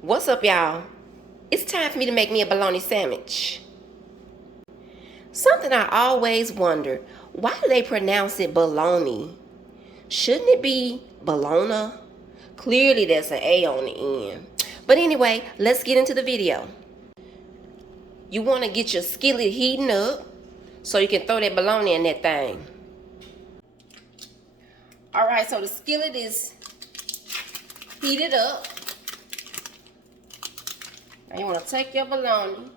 What's up, y'all? It's time for me to make me a bologna sandwich. Something I always wondered, why do they pronounce it bologna? Shouldn't it be Bologna? Clearly there's an A on the end. But anyway, let's get into the video. You want to get your skillet heating up so you can throw that bologna in that thing. Alright, so the skillet is heated up. Now you want to take your bologna,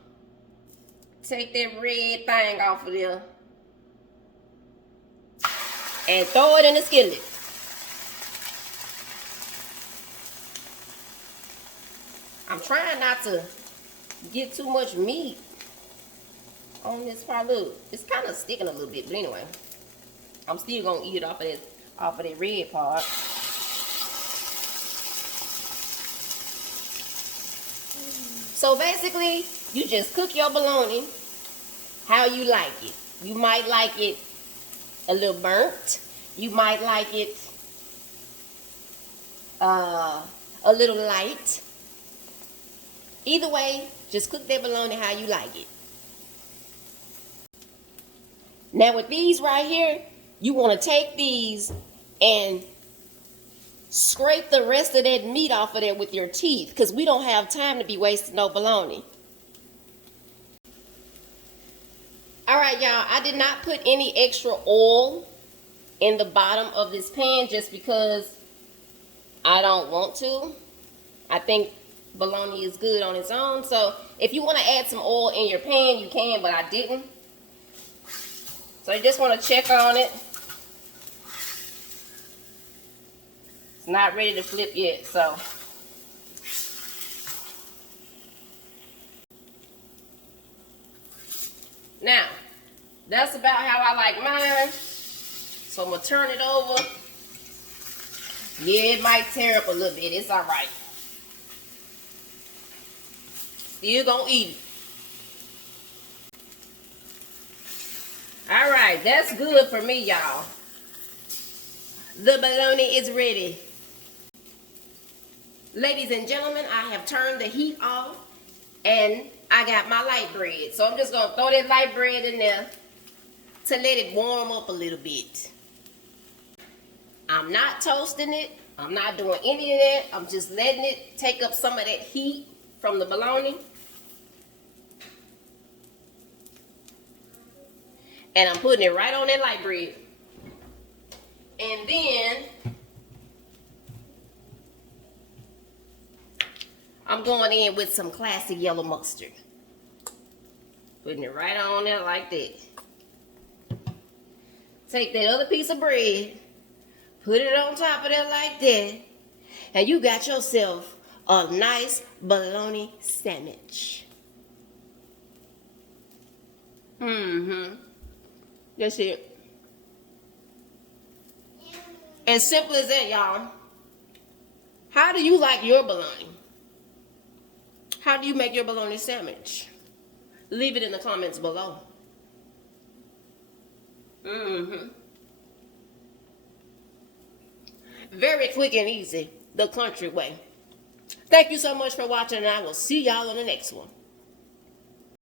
take that red thing off of there, and throw it in the skillet. I'm trying not to get too much meat on this part. Look, it's kind of sticking a little bit, but anyway, I'm still gonna eat it off of that red part. So basically, you just cook your bologna how you like it. You might like it a little burnt. You might like it a little light. Either way, just cook that bologna how you like it. Now with these right here, you want to take these and scrape the rest of that meat off of there with your teeth, because we don't have time to be wasting no bologna. Alright, y'all, I did not put any extra oil in the bottom of this pan just because I don't want to. I think bologna is good on its own. So if you want to add some oil in your pan, you can, but I didn't. So you just want to check on it. It's not ready to flip yet, so. Now, that's about how I like mine. So I'm going to turn it over. Yeah, it might tear up a little bit. It's all right. Still going to eat it. All right, that's good for me, y'all. The bologna is ready. Ladies and gentlemen, I have turned the heat off and I got my light bread. So I'm just going to throw that light bread in there to let it warm up a little bit. I'm not toasting it. I'm not doing any of that. I'm just letting it take up some of that heat from the bologna. And I'm putting it right on that light bread. And then I'm going in with some classic yellow mustard. Putting it right on there like that. Take that other piece of bread, put it on top of there like that, and you got yourself a nice bologna sandwich. That's it. As simple as that, y'all. How do you like your bologna? How do you make your bologna sandwich? Leave it in the comments below. Very quick and easy, the country way. Thank you so much for watching, and I will see y'all on the next one.